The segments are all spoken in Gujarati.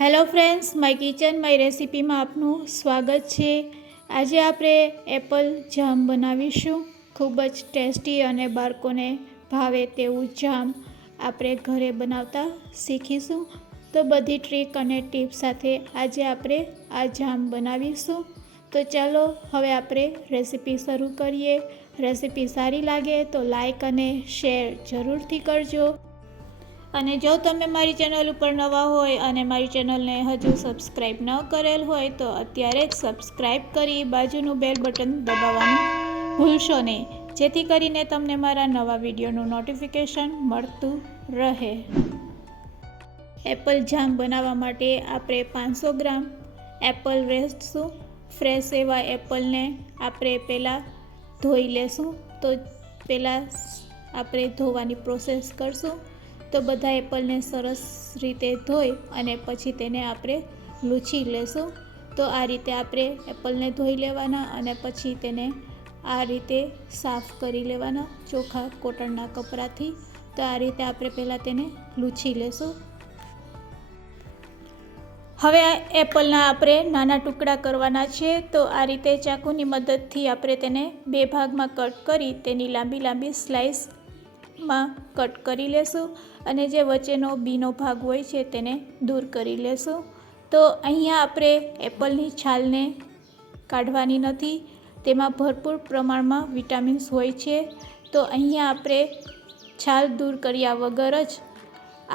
Hello friends, my kitchen my રેસીપીમાં આપનું સ્વાગત છે। આજે આપણે એપલ જામ બનાવીશું। ખૂબ જ ટેસ્ટી અને બાળકોને ભાવે તેવું જામ આપણે ઘરે બનાવતા શીખીશું। તો બધી ટ્રીક અને ટિપ્સ સાથે આજે આપણે આ જામ બનાવીશું। તો ચાલો હવે આપણે રેસીપી શરૂ કરીએ। રેસીપી સારી લાગે તો લાઈક અને શેર જરૂરથી કરજો। અને જો તમે મારી ચેનલ ઉપર નવા હોય અને મારી ચેનલને હજુ સબસ્ક્રાઈબ ન કરેલ હોય તો અત્યારે જ સબસ્ક્રાઈબ કરી બાજુનું બેલ બટન દબાવવાનું ભૂલશો નહીં, જેથી કરીને તમને મારા નવા વિડીયોનું નોટિફિકેશન મળતું રહે। એપલ જામ બનાવવા માટે આપણે 500 ગ્રામ એપલ લેશું। ફ્રેશ એવા એપલને આપણે પહેલાં ધોઈ લેશું। તો પહેલાં આપણે ધોવાની પ્રોસેસ કરશું। તો બધા એપલને સરસ રીતે ધોઈ અને પછી તેને આપણે લૂછી લેશું। તો આ રીતે આપણે એપલને ધોઈ લેવાના અને પછી તેને આ રીતે સાફ કરી લેવાના ચોખ્ખા કોટનના કપડાથી। તો આ રીતે આપણે પહેલાં તેને લૂછી લેશું। હવે આ એપલના આપણે નાના ટુકડા કરવાના છે। તો આ રીતે ચાકુની મદદથી આપણે તેને 2 ભાગમાં કટ કરી તેની લાંબી લાંબી સ્લાઇસમાં કટ કરી લેશું અને જે વચ્ચેનો બીનો ભાગ હોય છે તેને દૂર કરી લેશું। તો અહીંયા આપણે એપલની છાલને કાઢવાની નથી, તેમાં ભરપૂર પ્રમાણમાં વિટામિન્સ હોય છે। તો અહીંયા આપણે છાલ દૂર કર્યા વગર જ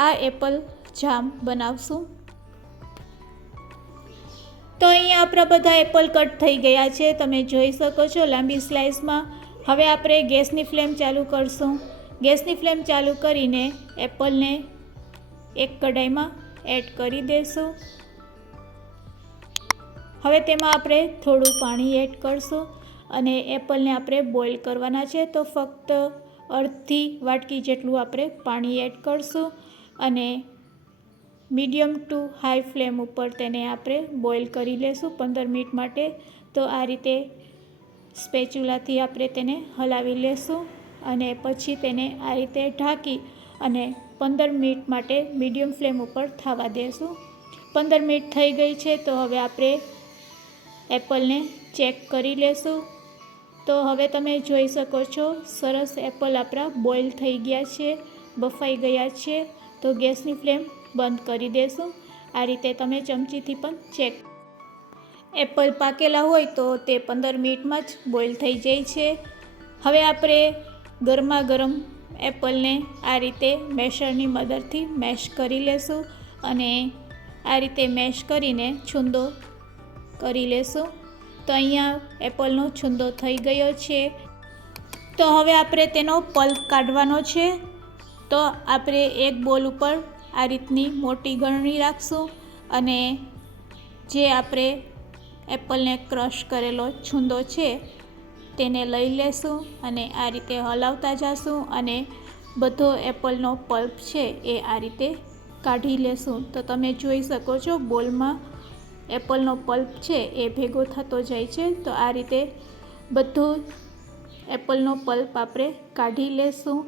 આ એપલ જામ બનાવશું। તો અહીંયા આપણા બધા એપલ કટ થઈ ગયા છે, તમે જોઈ શકો છો લાંબી સ્લાઇસમાં। હવે આપણે ગેસની ફ્લેમ ચાલુ કરશું। ગેસની ફ્લેમ ચાલુ કરીને એપલને એક કઢાઈમાં એડ કરી દઈશું। હવે તેમાં આપણે થોડું પાણી એડ કરશું અને એપલને આપણે બોઇલ કરવાના છે। તો ફક્ત અડધી વાટકી જેટલું આપણે પાણી એડ કરશું અને મીડિયમ ટુ હાઈ ફ્લેમ ઉપર તેને આપણે બોઇલ કરી લેશું 15 મિનિટ માટે। તો આ રીતે સ્પેચ્યુલાથી આપણે તેને હલાવી લેશું અને પછી તેને આ રીતે ઢાંકી અને 15 મિનિટ માટે મીડિયમ ફ્લેમ ઉપર થવા દેશું। 15 મિનિટ થઈ ગઈ છે, તો હવે આપણે એપલને ચેક કરી લેશું। તો હવે તમે જોઈ શકો છો સરસ એપલ આપણા બોઇલ થઈ ગયા છે, બફાઈ ગયા છે। તો ગેસની ફ્લેમ બંધ કરી દેશું। આ રીતે તમે ચમચીથી પણ ચેક, એપલ પાકેલા હોય તો તે 15 મિનિટમાં જ બોઇલ થઈ જાય છે। હવે આપણે ગરમા ગરમ એપલને આ રીતે મેશરની મદદથી મેશ કરી લેશું અને આ રીતે મેશ કરીને છૂંદો કરી લેશું। તો અહીંયા એપલનો છૂંદો થઈ ગયો છે। તો હવે આપણે તેનો પલ્પ કાઢવાનો છે। તો આપણે એક બોલ ઉપર આ રીતની મોટી ગળણી રાખશું અને જે આપણે એપલને ક્રશ કરેલો છૂંદો છે તેને લઈ લેશું અને આ રીતે હલાવતા જશું અને બધો એપલનો પલ્પ છે એ આ રીતે કાઢી લેશું। તો તમે જોઈ શકો છો બોલમાં એપલનો પલ્પ છે એ ભેગો થતો જાય છે। તો આ રીતે બધો એપલનો પલ્પ આપણે કાઢી લેશું।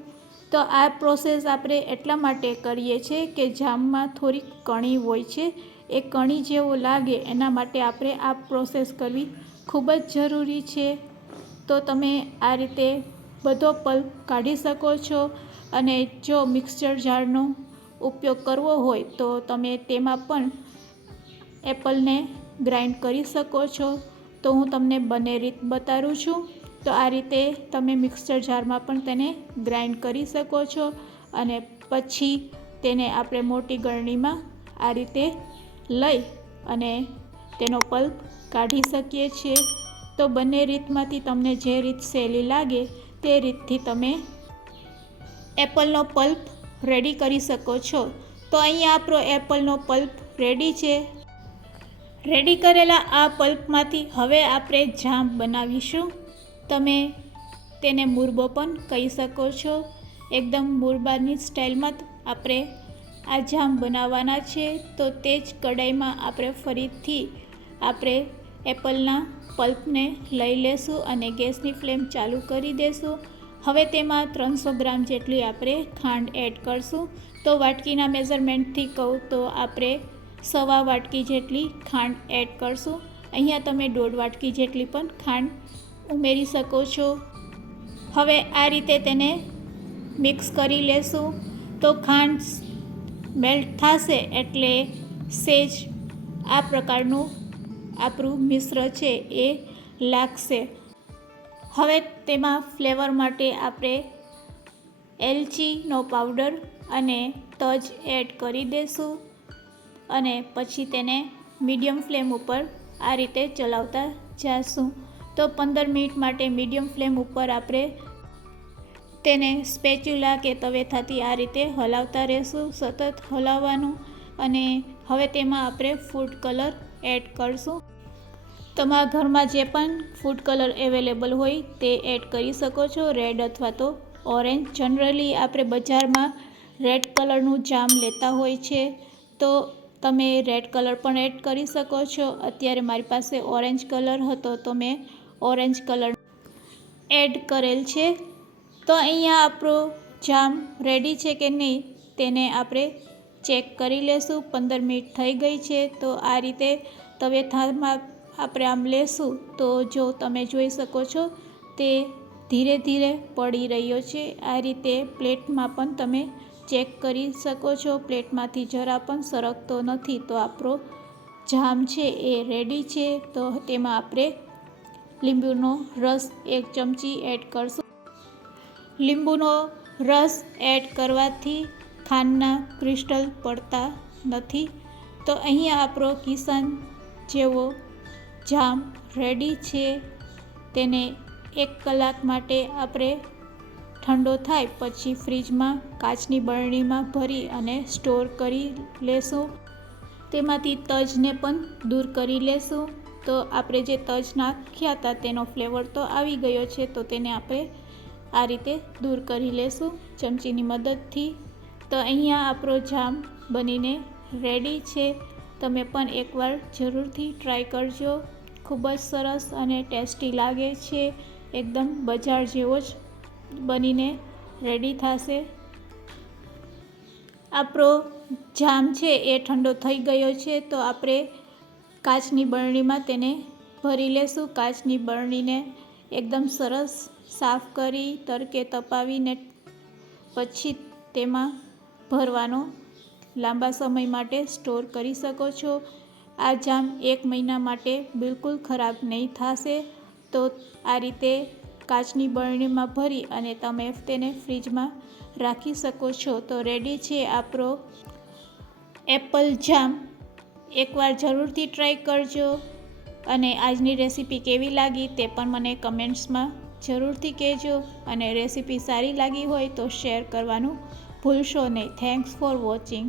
તો આ પ્રોસેસ આપણે એટલા માટે કરીએ છીએ કે જામમાં થોડીક કણી હોય છે, એ કણી જેવો લાગે એના માટે આપણે આ પ્રોસેસ કરવી ખૂબ જ જરૂરી છે। તો તમે આ રીતે બધો પલ્પ કાઢી શકો છો અને જો મિક્સર જારનો ઉપયોગ કરવો હોય તો તમે તેમાં પણ એપલને ગ્રાઇન્ડ કરી શકો છો। તો હું તમને બંને રીત બતાવું છું। તો આ રીતે તમે મિક્સર જારમાં પણ તેને ગ્રાઇન્ડ કરી શકો છો અને પછી તેને આપણે મોટી ગળણીમાં આ રીતે લઈ અને તેનો પલ્પ કાઢી શકીએ છીએ। તો બંને રીતમાંથી તમને જે રીત સહેલી લાગે તે રીતથી તમે એપલનો પલ્પ રેડી કરી શકો છો। તો અહીંયા આપણો એપલનો પલ્પ રેડી છે। રેડી કરેલા આ પલ્પમાંથી હવે આપણે જામ બનાવીશું। તમે તેને મુરબો પણ કહી શકો છો। એકદમ મુરબાની સ્ટાઇલમાં આપણે આ જામ બનાવવાના છે। તો તે જ કઢાઈમાં આપણે ફરીથી આપણે એપલના પલ્પને લઈ લેશું અને ગેસની ફ્લેમ ચાલુ કરી દેશું। હવે તેમાં 300 ગ્રામ જેટલી આપણે ખાંડ એડ કરશું। તો વાટકીના મેઝરમેન્ટથી કહું તો આપણે 1/4 વાટકી જેટલી ખાંડ એડ કરશું. અહીંયા તમે 1/2 વાટકી જેટલી પણ ખાંડ ઉમેરી શકો છો. હવે આ રીતે તેને મિક્સ કરી લેશું. તો ખાંડ મેલ્ટ થશે એટલે સેજ આ પ્રકારનું આપણું મિશ્ર છે એ લાગશે. હવે તેમાં ફ્લેવર માટે આપણે એલચીનો પાવડર અને તજ એડ કરી દઈશું અને પછી તેને મીડિયમ ફ્લેમ ઉપર આ રીતે ચલાવતા જઈશું. તો 15 મિનિટ માટે મીડિયમ ફ્લેમ ઉપર આપણે તેને સ્પેચ્યુલા કે તવેથાથી આ રીતે હલાવતા રહેશું, સતત હલાવવાનું. અને હવે તેમાં આપણે ફૂડ કલર એડ કરશું. તમારા ઘરમાં જે પણ ફૂડ કલર અવેલેબલ હોય તે એડ કરી શકો છો, રેડ અથવા તો ઓરેન્જ. જનરલી આપણે બજારમાં રેડ કલરનું જામ લેતા હોય છે, તો તમે રેડ કલર પણ એડ કરી શકો છો. અત્યારે મારી પાસે ઓરેન્જ કલર હતો તો મેં ઓરેન્જ કલર એડ કરેલ છે. તો અહીંયા આપણો જામ રેડી છે કે નહીં તેને આપણે ચેક કરી લેશું. 15 મિનિટ થઈ ગઈ છે. તો આ રીતે તવેથામાં આપણે આમ લેશું તો જો તમે જોઈ શકો છો તે ધીરે ધીરે પડી રહ્યો છે. આ રીતે પ્લેટમાં પણ તમે ચેક કરી શકો છો. પ્લેટમાંથી જરા પણ સરકતો નથી. તો આપણો જામ છે એ રેડી છે. તો તેમાં આપણે લીંબુનો રસ 1 ચમચી એડ કરશું. લીંબુનો રસ એડ કરવાથી ખાંડના ક્રિસ્ટલ પડતા નથી. તો અહીંયા આપણો કિસન જેવો જામ રેડી છે. તેને 1 કલાક માટે આપણે ઠંડો થાય પછી ફ્રીજમાં કાચની બરણીમાં ભરી અને સ્ટોર કરી લેશું. તેમાંથી તજને પણ દૂર કરી લેશું. તો આપણે જે તજ નાખ્યા હતા તેનો ફ્લેવર તો આવી ગયો છે. તો તેને આપણે આ રીતે દૂર કરી લેશું ચમચીની મદદથી. તો અહીંયા આપણો જામ બનીને રેડી છે. તમે પણ એકવાર જરૂરથી ટ્રાય કરજો. ખૂબ જ સરસ અને ટેસ્ટી લાગે છે. એકદમ બજાર જેવો જ બનીને રેડી થશે. આપણો જામ છે એ ઠંડો થઈ ગયો છે. તો આપણે કાચની બરણીમાં તેને ભરી લેશું. કાચની બરણીને એકદમ સરસ સાફ કરી તડકે તપાવીને પછી તેમાં ભરવાનો. લાંબા સમય માટે સ્ટોર કરી શકો છો. આ જામ 1 મહિના માટે બિલકુલ ખરાબ નહીં થશે. તો આ રીતે કાચની બરણીમાં ભરી અને તમે તેને ફ્રીજમાં રાખી શકો છો. તો રેડી છે આપણો એપલ જામ. એકવાર જરૂરથી ટ્રાય કરજો. અને આજની રેસીપી કેવી લાગી તે પણ મને કમેન્ટ્સમાં જરૂરથી કહેજો. અને રેસીપી સારી લાગી હોય તો શેર કરવાનું ભૂલશો નહીં. Thanks for watching.